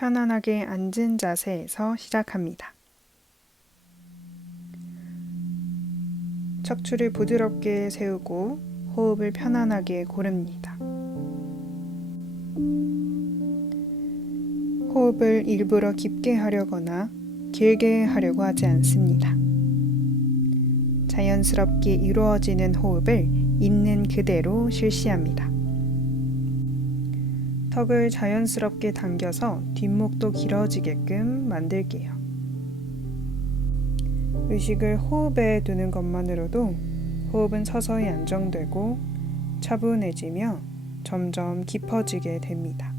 편안하게 앉은 자세에서 시작합니다. 척추를 부드럽게 세우고 호흡을 편안하게 고릅니다. 호흡을 일부러 깊게 하려거나 길게 하려고 하지 않습니다. 자연스럽게 이루어지는 호흡을 있는 그대로 실시합니다. 턱을 자연스럽게 당겨서 뒷목도 길어지게끔 만들게요. 의식을 호흡에 두는 것만으로도 호흡은 서서히 안정되고 차분해지며 점점 깊어지게 됩니다.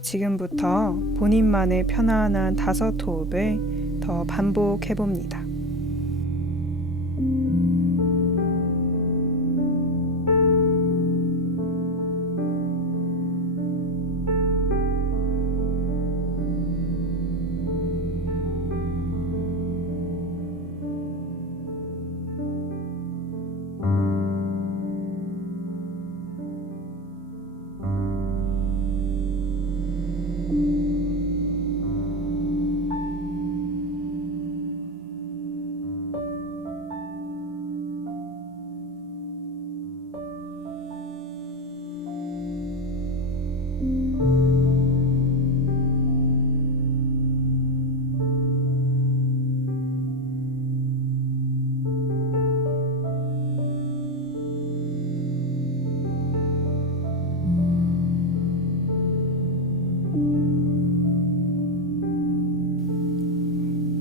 지금부터 본인만의 편안한 다섯 호흡을 더 반복해 봅니다.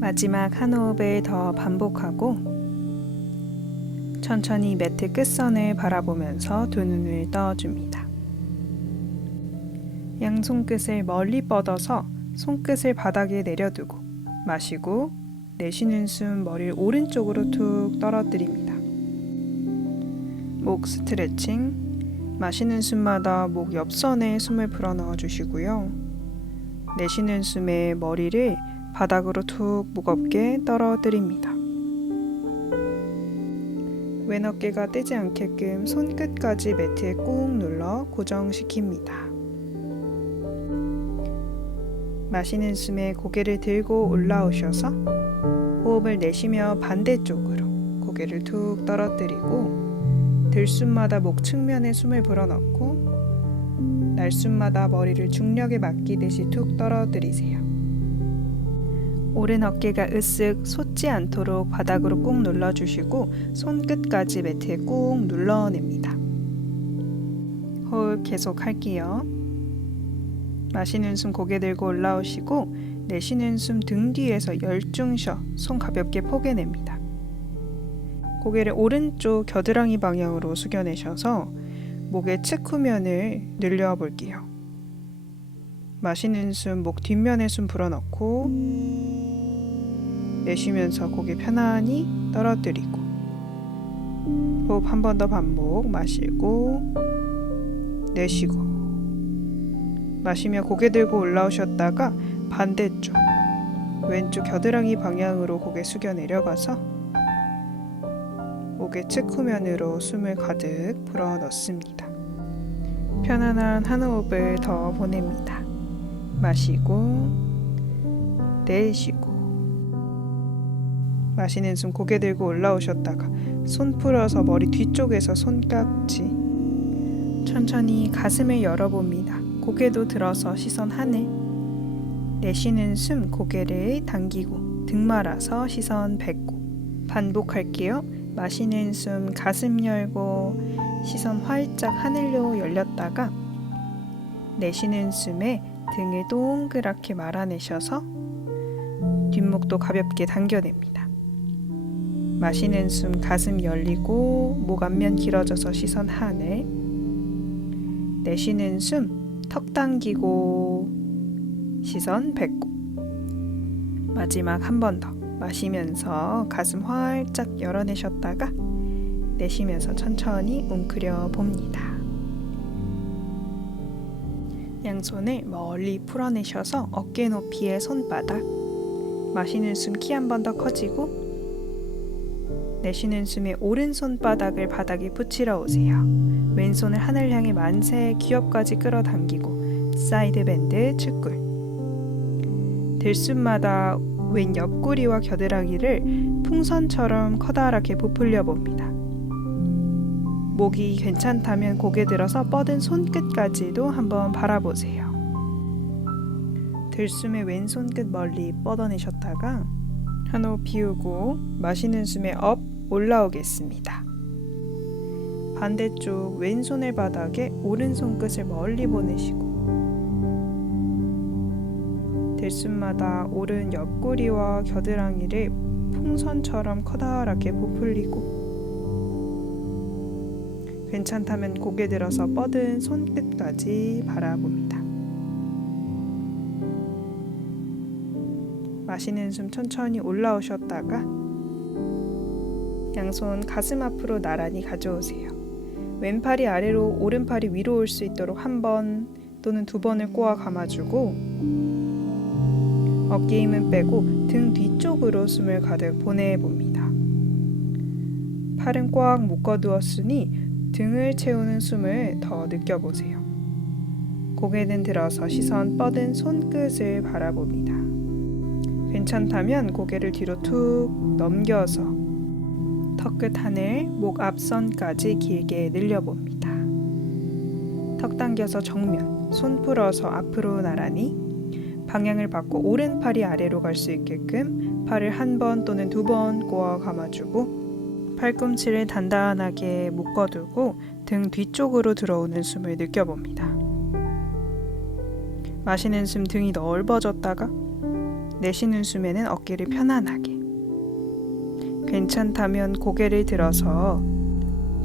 마지막 한 호흡을 더 반복하고 천천히 매트 끝선을 바라보면서 두 눈을 떠줍니다. 양손끝을 멀리 뻗어서 손끝을 바닥에 내려두고 마시고 내쉬는 숨 머리를 오른쪽으로 툭 떨어뜨립니다. 목 스트레칭 마시는 숨마다 목 옆선에 숨을 불어넣어 주시고요. 내쉬는 숨에 머리를 바닥으로 툭 무겁게 떨어뜨립니다. 왼 어깨가 떼지 않게끔 손끝까지 매트에 꾹 눌러 고정시킵니다. 마시는 숨에 고개를 들고 올라오셔서 호흡을 내쉬며 반대쪽으로 고개를 툭 떨어뜨리고 들숨마다 목 측면에 숨을 불어넣고 날숨마다 머리를 중력에 맡기듯이 툭 떨어뜨리세요. 오른 어깨가 으쓱 솟지 않도록 바닥으로 꾹 눌러주시고 손끝까지 매트에 꾹 눌러냅니다. 호흡 계속 할게요. 마시는 숨 고개 들고 올라오시고 내쉬는 숨 등 뒤에서 열중 쉬어 손 가볍게 포개냅니다. 고개를 오른쪽 겨드랑이 방향으로 숙여내셔서 목의 측후면을 늘려 볼게요. 마시는 숨 목 뒷면에 숨 불어넣고 내쉬면서 고개 편안히 떨어뜨리고 호흡 한 번 더 반복 마시고 내쉬고 마시며 고개 들고 올라오셨다가 반대쪽 왼쪽 겨드랑이 방향으로 고개 숙여 내려가서 목의 측후면으로 숨을 가득 불어 넣습니다. 편안한 한 호흡을 더 보냅니다. 마시고 내쉬고 마시는 숨 고개 들고 올라오셨다가 손 풀어서 머리 뒤쪽에서 손깍지 천천히 가슴을 열어봅니다. 고개도 들어서 시선 하늘 내쉬는 숨 고개를 당기고 등 말아서 시선 뱉고 반복할게요. 마시는 숨 가슴 열고 시선 활짝 하늘로 열렸다가 내쉬는 숨에 등을 동그랗게 말아내셔서 뒷목도 가볍게 당겨냅니다. 마시는 숨 가슴 열리고 목 앞면 길어져서 시선 하늘 내쉬는 숨 턱 당기고 시선 뱉고 마지막 한 번 더 마시면서 가슴 활짝 열어내셨다가 내쉬면서 천천히 웅크려 봅니다. 양손을 멀리 풀어내셔서 어깨 높이의 손바닥 마시는 숨 키 한 번 더 커지고 내쉬는 숨에 오른손바닥을 바닥에 붙이러 오세요. 왼손을 하늘 향해 만세 기업까지 끌어당기고 사이드 밴드 측굴. 들숨마다 왼 옆구리와 겨드랑이를 풍선처럼 커다랗게 부풀려 봅니다. 목이 괜찮다면 고개 들어서 뻗은 손끝까지도 한번 바라보세요. 들숨의 왼손 끝 멀리 뻗어내셨다가 한 호 비우고 마시는 숨에 업 올라오겠습니다. 반대쪽 왼손을 바닥에 오른손 끝을 멀리 보내시고 들숨마다 오른 옆구리와 겨드랑이를 풍선처럼 커다랗게 부풀리고 괜찮다면 고개 들어서 뻗은 손끝까지 바라봅니다. 마시는 숨 천천히 올라오셨다가 양손 가슴 앞으로 나란히 가져오세요. 왼팔이 아래로 오른팔이 위로 올 수 있도록 한 번 또는 두 번을 꼬아 감아주고 어깨 힘은 빼고 등 뒤쪽으로 숨을 가득 보내봅니다. 팔은 꽉 묶어두었으니 등을 채우는 숨을 더 느껴보세요. 고개는 들어서 시선 뻗은 손끝을 바라봅니다. 괜찮다면 고개를 뒤로 툭 넘겨서 턱끝 하늘, 목 앞선까지 길게 늘려봅니다. 턱 당겨서 정면, 손 풀어서 앞으로 나란히 방향을 바꿔 오른팔이 아래로 갈 수 있게끔 팔을 한 번 또는 두 번 꼬아 감아주고 팔꿈치를 단단하게 묶어두고 등 뒤쪽으로 들어오는 숨을 느껴봅니다. 마시는 숨 등이 넓어졌다가 내쉬는 숨에는 어깨를 편안하게 괜찮다면 고개를 들어서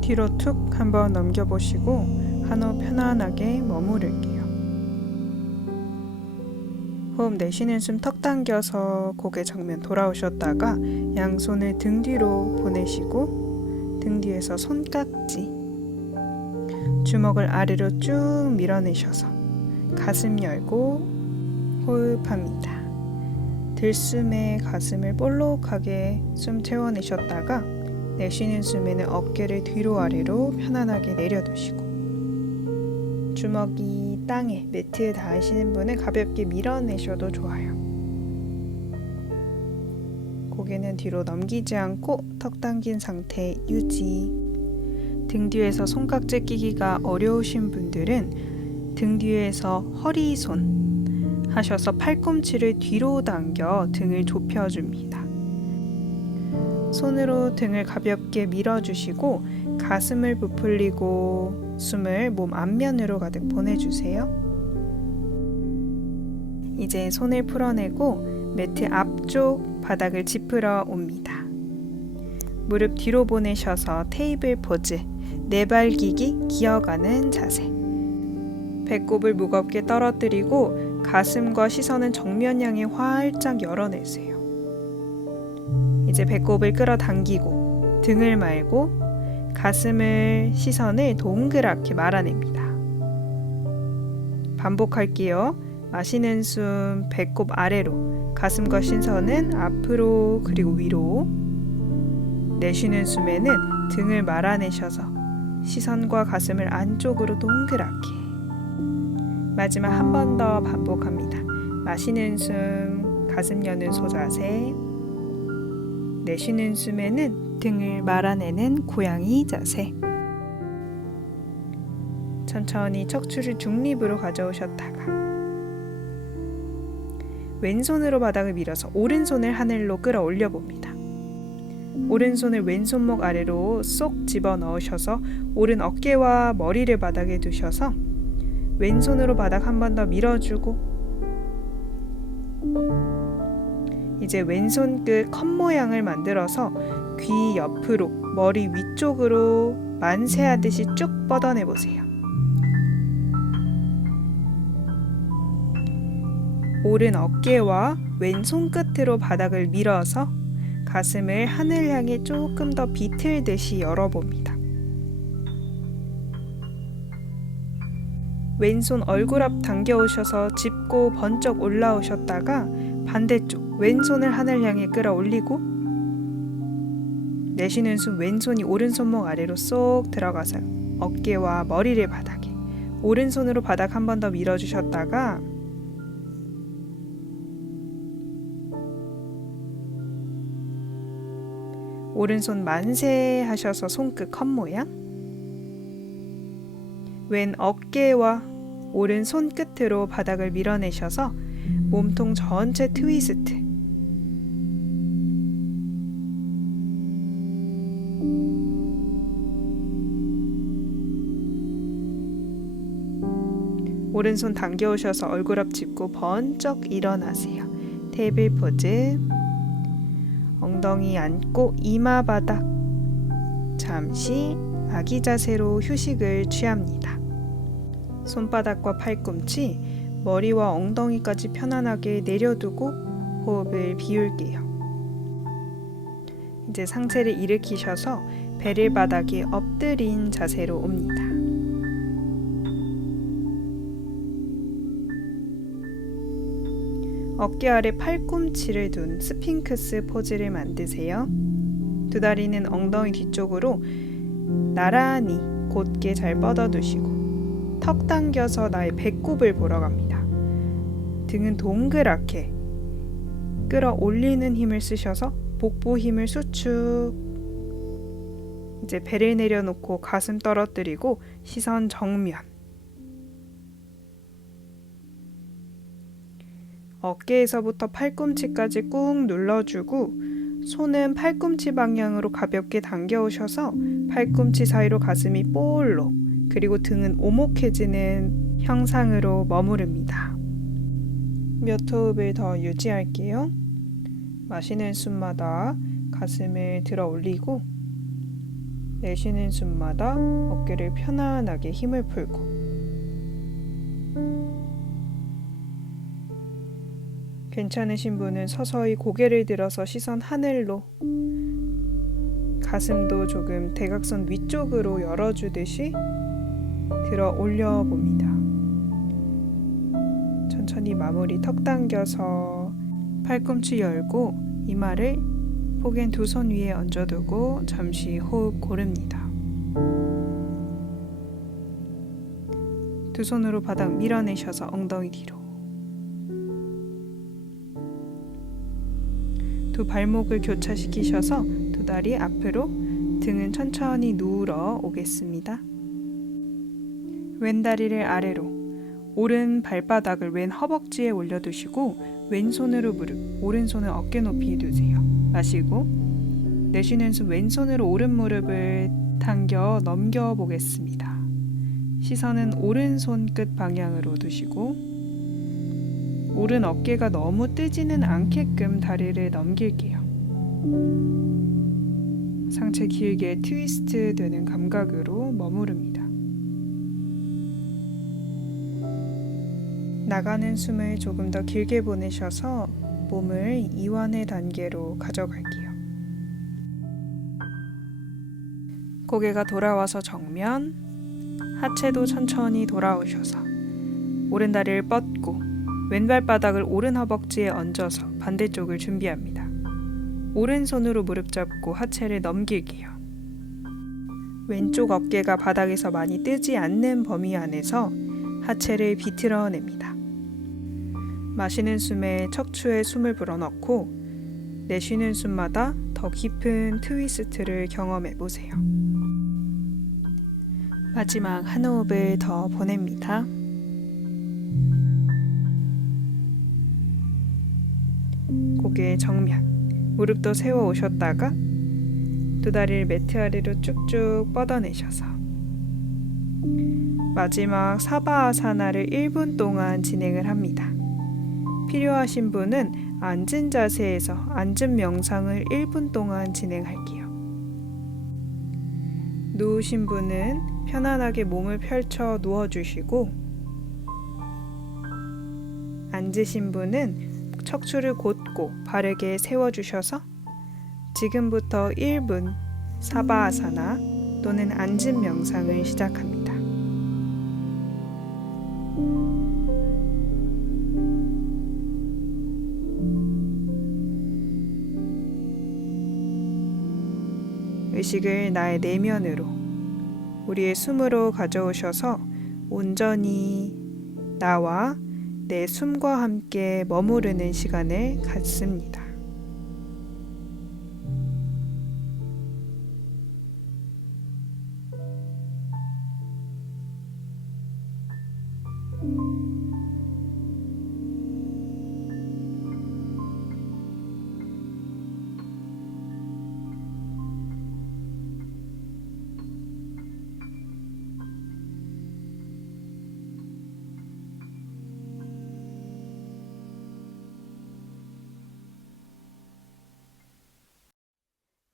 뒤로 툭 한번 넘겨보시고 한호 편안하게 머무를게요. 호흡 내쉬는 숨 턱 당겨서 고개 정면 돌아오셨다가 양손을 등 뒤로 보내시고 등 뒤에서 손깍지 주먹을 아래로 쭉 밀어내셔서 가슴 열고 호흡합니다. 들숨에 가슴을 볼록하게 숨 채워내셨다가 내쉬는 숨에는 어깨를 뒤로 아래로 편안하게 내려두시고 주먹이 땅에 매트에 닿으시는 분은 가볍게 밀어내셔도 좋아요. 고개는 뒤로 넘기지 않고 턱 당긴 상태 유지. 등 뒤에서 손깍지 끼기가 어려우신 분들은 등 뒤에서 허리 손 하셔서 팔꿈치를 뒤로 당겨 등을 좁혀줍니다. 손으로 등을 가볍게 밀어주시고 가슴을 부풀리고 숨을 몸 앞면으로 가득 보내주세요. 이제 손을 풀어내고 매트 앞쪽 바닥을 짚으러 옵니다. 무릎 뒤로 보내셔서 테이블 포즈, 네발기기 기어가는 자세. 배꼽을 무겁게 떨어뜨리고 가슴과 시선은 정면 향해 활짝 열어내세요. 이제 배꼽을 끌어당기고 등을 말고 가슴을 시선을 동그랗게 말아냅니다. 반복할게요. 마시는 숨 배꼽 아래로 가슴과 시선은 앞으로 그리고 위로 내쉬는 숨에는 등을 말아내셔서 시선과 가슴을 안쪽으로 동그랗게 마지막 한 번 더 반복합니다. 마시는 숨 가슴 여는 소자세 내쉬는 숨에는 등을 말아내는 고양이 자세 천천히 척추를 중립으로 가져오셨다가 왼손으로 바닥을 밀어서 오른손을 하늘로 끌어올려 봅니다. 오른손을 왼손목 아래로 쏙 집어 넣으셔서 오른 어깨와 머리를 바닥에 두셔서 왼손으로 바닥 한 번 더 밀어주고 이제 왼손 끝 컵 모양을 만들어서 귀 옆으로 머리 위쪽으로 만세하듯이 쭉 뻗어내 보세요. 오른 어깨와 왼 손 끝으로 바닥을 밀어서 가슴을 하늘 향해 조금 더 비틀듯이 열어봅니다. 왼손 얼굴 앞 당겨오셔서 짚고 번쩍 올라오셨다가 반대쪽 왼손을 하늘 향해 끌어올리고 내쉬는 숨 왼손이 오른손목 아래로 쏙 들어가서 어깨와 머리를 바닥에 오른손으로 바닥 한 번 더 밀어주셨다가 오른손 만세 하셔서 손끝 컵 모양? 왼 어깨와 오른 손 끝으로 바닥을 밀어내셔서 몸통 전체 트위스트 오른손 당겨오셔서 얼굴 앞 짚고 번쩍 일어나세요. 테이블 포즈. 엉덩이 안고 이마 바닥. 잠시 아기 자세로 휴식을 취합니다. 손바닥과 팔꿈치, 머리와 엉덩이까지 편안하게 내려두고 호흡을 비울게요. 이제 상체를 일으키셔서 배를 바닥에 엎드린 자세로 옵니다. 어깨 아래 팔꿈치를 둔 스핑크스 포즈를 만드세요. 두 다리는 엉덩이 뒤쪽으로 나란히 곧게 잘 뻗어두시고 턱 당겨서 나의 배꼽을 보러 갑니다. 등은 동그랗게 끌어올리는 힘을 쓰셔서 복부 힘을 수축 이제 배를 내려놓고 가슴 떨어뜨리고 시선 정면 어깨에서부터 팔꿈치까지 꾹 눌러주고 손은 팔꿈치 방향으로 가볍게 당겨오셔서 팔꿈치 사이로 가슴이 볼록 그리고 등은 오목해지는 형상으로 머무릅니다. 몇 호흡을 더 유지할게요. 마시는 숨마다 가슴을 들어 올리고 내쉬는 숨마다 어깨를 편안하게 힘을 풀고 괜찮으신 분은 서서히 고개를 들어서 시선 하늘로 가슴도 조금 대각선 위쪽으로 열어주듯이 들어 올려 봅니다. 천천히 마무리 턱 당겨서 팔꿈치 열고 이마를 포겐 두손 위에 얹어두고 잠시 호흡 고릅니다. 두 손으로 바닥 밀어내셔서 엉덩이 뒤로 두 발목을 교차시키셔서 두 다리 앞으로 등은 천천히 누울어 오겠습니다. 왼 다리를 아래로 오른 발바닥을 왼 허벅지에 올려두시고 왼손으로 무릎, 오른손을 어깨 높이에 두세요. 마시고 내쉬는 숨 왼손으로 오른 무릎을 당겨 넘겨 보겠습니다. 시선은 오른손 끝 방향으로 두시고 오른 어깨가 너무 뜨지는 않게끔 다리를 넘길게요. 상체 길게 트위스트 되는 감각으로 머무릅니다. 나가는 숨을 조금 더 길게 보내셔서 몸을 이완의 단계로 가져갈게요. 고개가 돌아와서 정면, 하체도 천천히 돌아오셔서 오른 다리를 뻗고 왼발 바닥을 오른 허벅지에 얹어서 반대쪽을 준비합니다. 오른손으로 무릎 잡고 하체를 넘길게요. 왼쪽 어깨가 바닥에서 많이 뜨지 않는 범위 안에서 하체를 비틀어 냅니다. 마시는 숨에 척추에 숨을 불어넣고 내쉬는 숨마다 더 깊은 트위스트를 경험해 보세요. 마지막 한 호흡을 더 보냅니다. 정면 무릎도 세워 오셨다가 두 다리를 매트 아래로 쭉쭉 뻗어내셔서 마지막 사바아사나를 1분 동안 진행을 합니다. 필요하신 분은 앉은 자세에서 앉은 명상을 1분 동안 진행할게요. 누우신 분은 편안하게 몸을 펼쳐 누워주시고 앉으신 분은 척추를 곧고 바르게 세워주셔서 지금부터 1분 사바아사나 또는 앉은 명상을 시작합니다. 의식을 나의 내면으로 우리의 숨으로 가져오셔서 온전히 나와 내 숨과 함께 머무르는 시간을 갖습니다.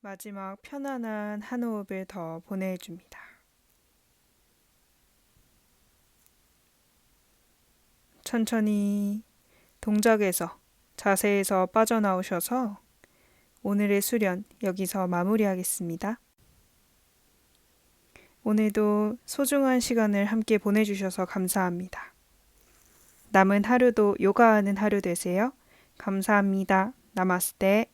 마지막 편안한 한 호흡을 더 보내줍니다. 천천히 동작에서 자세에서 빠져나오셔서 오늘의 수련 여기서 마무리하겠습니다. 오늘도 소중한 시간을 함께 보내주셔서 감사합니다. 남은 하루도 요가하는 하루 되세요. 감사합니다. 나마스테.